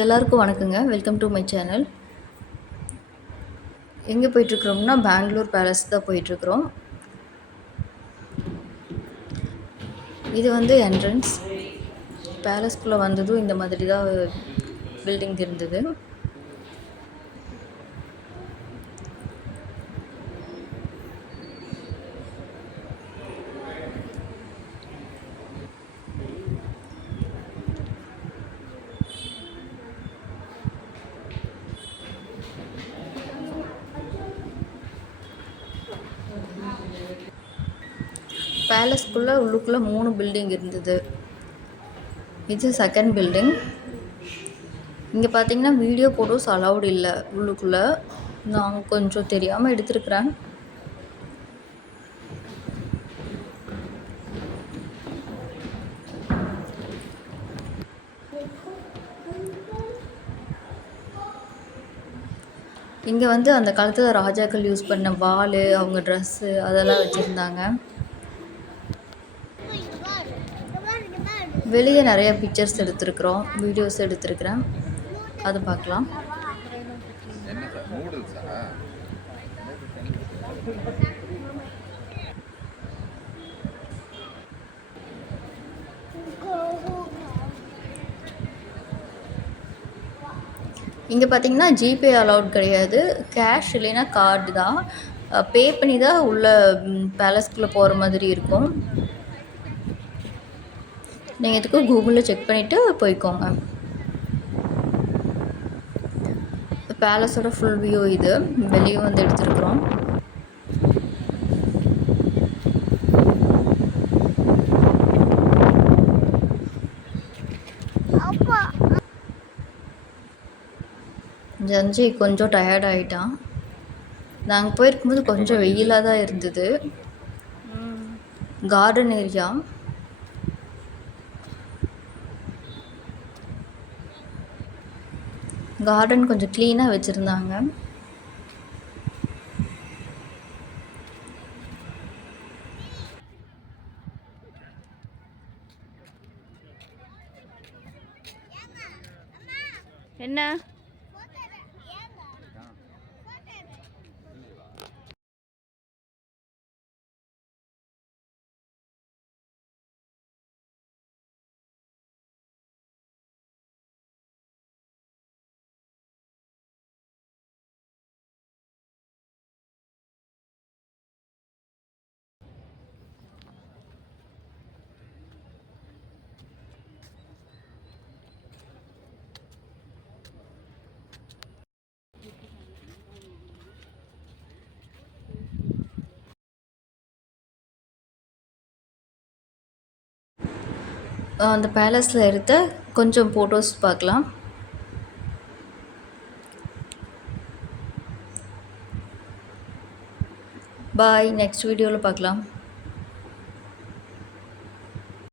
எல்லாருக்கும் வணக்கங்க. Welcome to my channel. எங்கே போயிட்டுருக்குறோம்னா, பெங்களூர் பேலஸ் தான் போயிட்டுருக்குறோம். இது வந்து என்ட்ரன்ஸ். பேலஸ்குள்ளே வந்ததும் இந்த மாதிரி தான் பில்டிங் இருந்தது. பேலஸ்குள்ளே உள்ளுக்குள்ளே 3 பில்டிங் இருந்தது. இது செகண்ட் பில்டிங். இங்கே பார்த்தீங்கன்னா வீடியோ ஃபோட்டோஸ் அலௌட் இல்லை உள்ளுக்குள்ளே. நான் கொஞ்சம் தெரியாமல் எடுத்துருக்குறேன். இங்கே வந்து அந்த காலத்தில் ராஜாக்கள் யூஸ் பண்ண வாள், அவங்க ட்ரெஸ்ஸு அதெல்லாம் வச்சுருந்தாங்க. வெளியே நிறைய பிக்சர்ஸ் எடுத்துருக்குறோம், வீடியோஸ் எடுத்துருக்குறேன், அது பார்க்கலாம். இங்கே பார்த்தீங்கன்னா ஜிபே அலௌட் கிடையாது. கேஷ் இல்லைன்னா கார்டு தான். பே பண்ணி தான் உள்ளே பேலஸ்குள்ளே போகிற மாதிரி இருக்கும். நீங்கள் இதுக்கு கூகுளில் செக் பண்ணிவிட்டு போய்க்கோங்க. பேலஸோட ஃபுல் வியூ இது. வெளியே வந்து எடுத்துருக்குறோம். ஜஞ்சி கொஞ்சம் டயர்ட் ஆகிட்டான். நாங்கள் போயிருக்கும்போது கொஞ்சம் வெயிலாக தான் இருந்தது. Garden area. கார்டன் கொஞ்சம் க்ளீனாக வச்சுருந்தாங்க. என்ன அந்த பேலஸில் எடுத்த கொஞ்சம் ஃபோட்டோஸ் பார்க்கலாம். பாய், நெக்ஸ்ட் வீடியோவில் பார்க்கலாம்.